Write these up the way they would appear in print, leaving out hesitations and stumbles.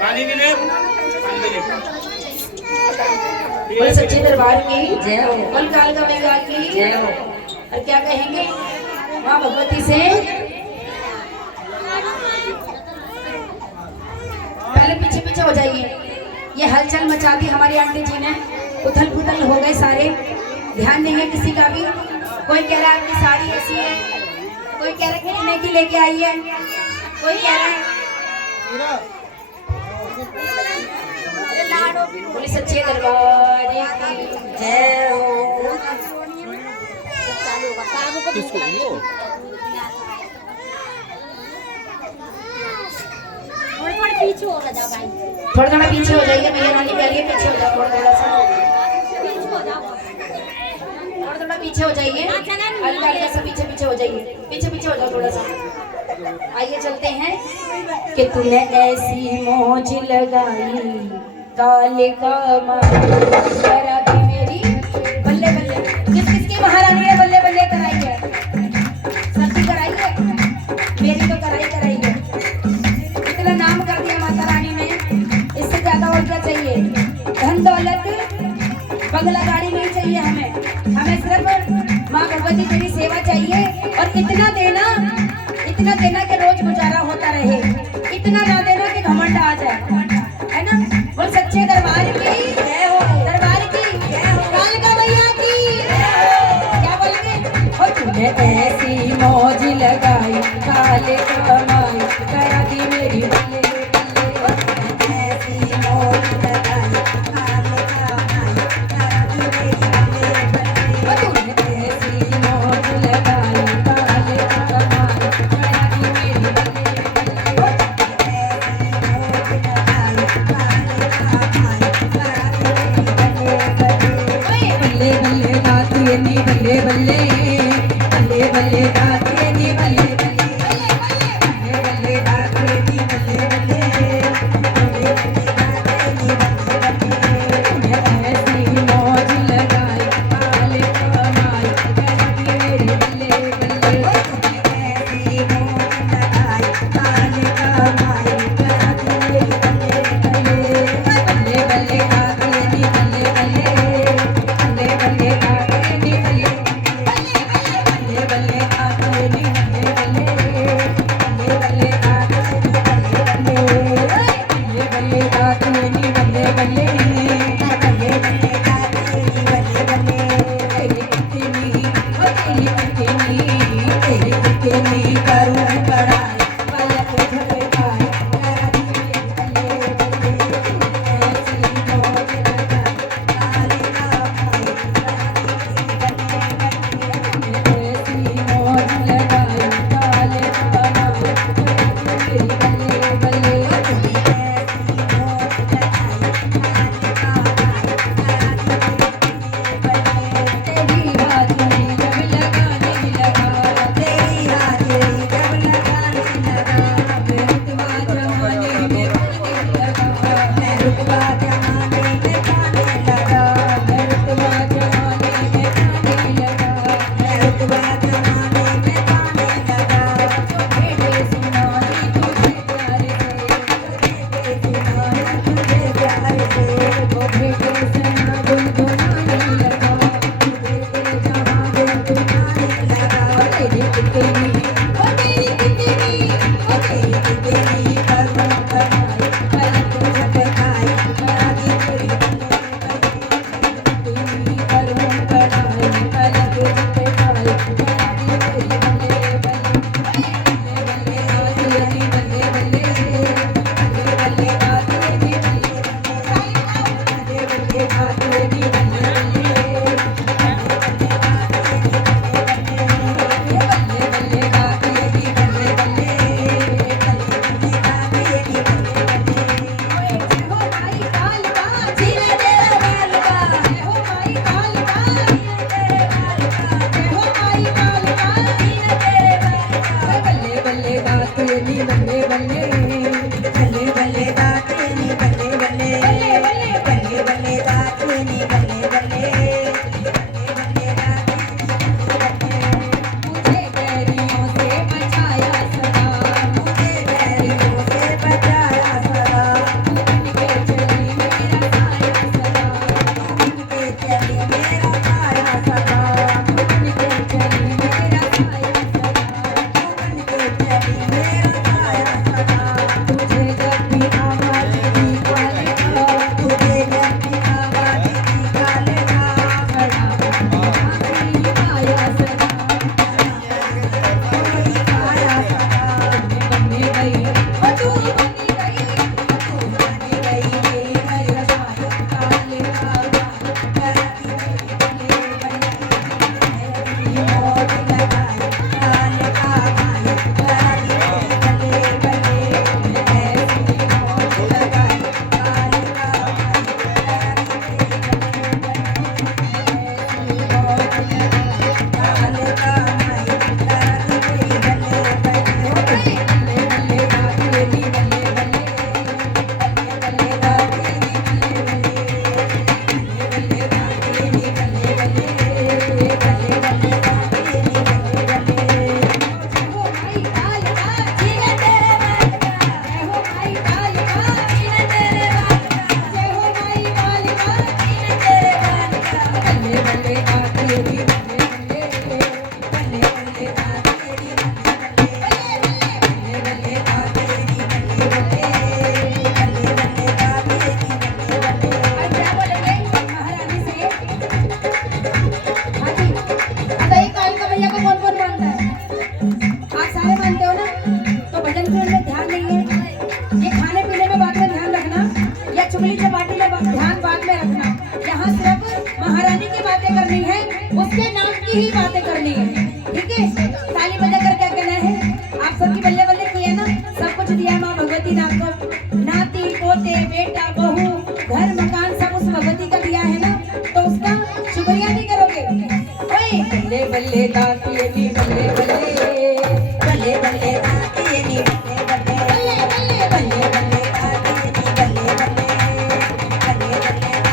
पानी भी ले, बोले सच्चे दरबार की जय हो, बोल कालका मैया की जय हो। और क्या कहेंगे माँ भगवती से? पहले पीछे पीछे हो जाइए। ये हलचल मचा दी हमारी आंटी जी ने, उथल पुथल हो गए सारे। ध्यान देंगे किसी का भी। कोई कह रहा है आपकी साड़ी ऐसी है, कोई कह रहा है कितने की लेके आई है, कोई कह रहा है। बोले सच्चे दरबार की जय हो। पीछे हो जाओ भाई, थोड़ा थोड़ा पीछे हो जाइए भैया रानी, पहले पीछे हो जाओ, थोड़ा सा थोड़ा थोड़ा पीछे हो जाइए, हल्का हल्का सा पीछे पीछे हो जाइए, पीछे पीछे हो जाओ थोड़ा सा। आइए चलते हैं। कि तूने ऐसी मौज लगाई काले का करा दी मेरी बल्ले बल्ले। किस किसकी महारानी है बल्ले बल्ले कराई है? सबकी कराई है, मेरी तो कराई है। इतना नाम कर दिया माता रानी ने, इससे ज्यादा और क्या चाहिए? धन दौलत बंगला गाड़ी नहीं चाहिए हमें सिर्फ माँ भगवती तेरी सेवा चाहिए। और इतना देना कि रोज गुजारा होता रहे, इतना ना देना कि घमंड आ जाए, है ना? बोल सच्चे दरबार की जय हो, दरबार की जय हो, कालका मैया की जय हो। क्या बोलेंगे? हो तूने ऐसी मौज लगाई काले कमाई करा दी मेरी बल्ले बल्ले। ऐसी मौज लगाई काले कमाई करा दी मेरी बल्ले बल्ले। तूने ऐसी मौज लगाई काले कमाई करा दी मेरी बल्ले बल्ले बल्ले बल्ले बल्ले दाते नी बल्ले बल्ले बल्ले बल्ले दाते नी बल्ले बल्ले बल्ले दाते नी बल्ले बल्ले। ऐसी मौज लगाई काले कमाई करा दी मेरी बल्ले बल्ले। ऐसी मौज लगाई काले कमाई करा दी मेरी बल्ले बल्ले बल्ले दाते नी बल्ले बल्ले बल्ले बल्ले दाते नी बल्ले की ही बातें करनी है, ठीक है। ताली बजा कर क्या कहना है, आप सबकी बल्ले बल्ले किए ना, सब कुछ दिया माँ भगवती ने आपको, नाती पोते बेटा बहू घर मकान सब उस भगवती का दिया है ना, तो उसका शुक्रिया नहीं करोगे। ओए बल्ले बल्ले दाती नी बल्ले बल्ले बल्ले बल्ले दाती नी बल्ले बल्ले बल्ले बल्ले बल्ले दाती नी बल्ले बल्ले बल्ले बल्ले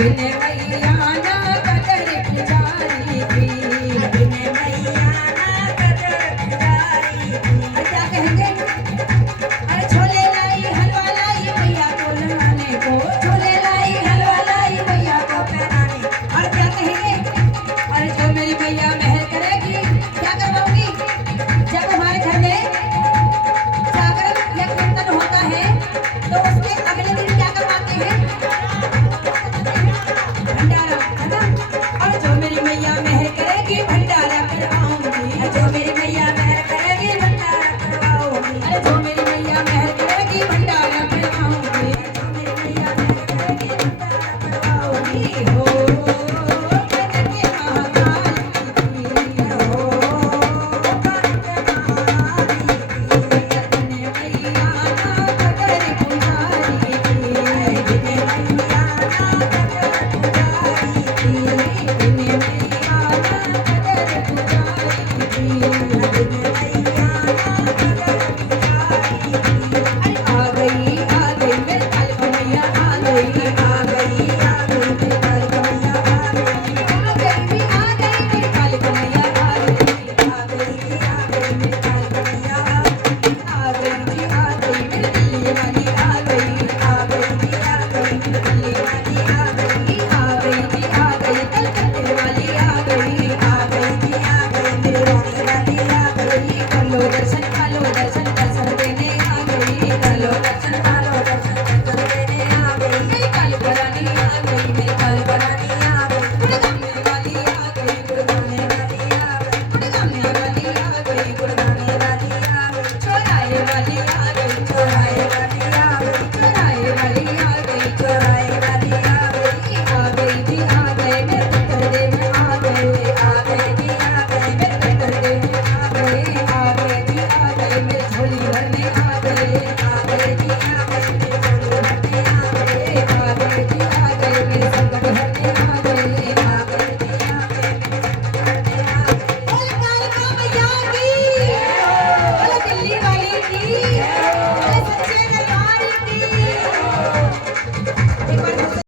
Amen.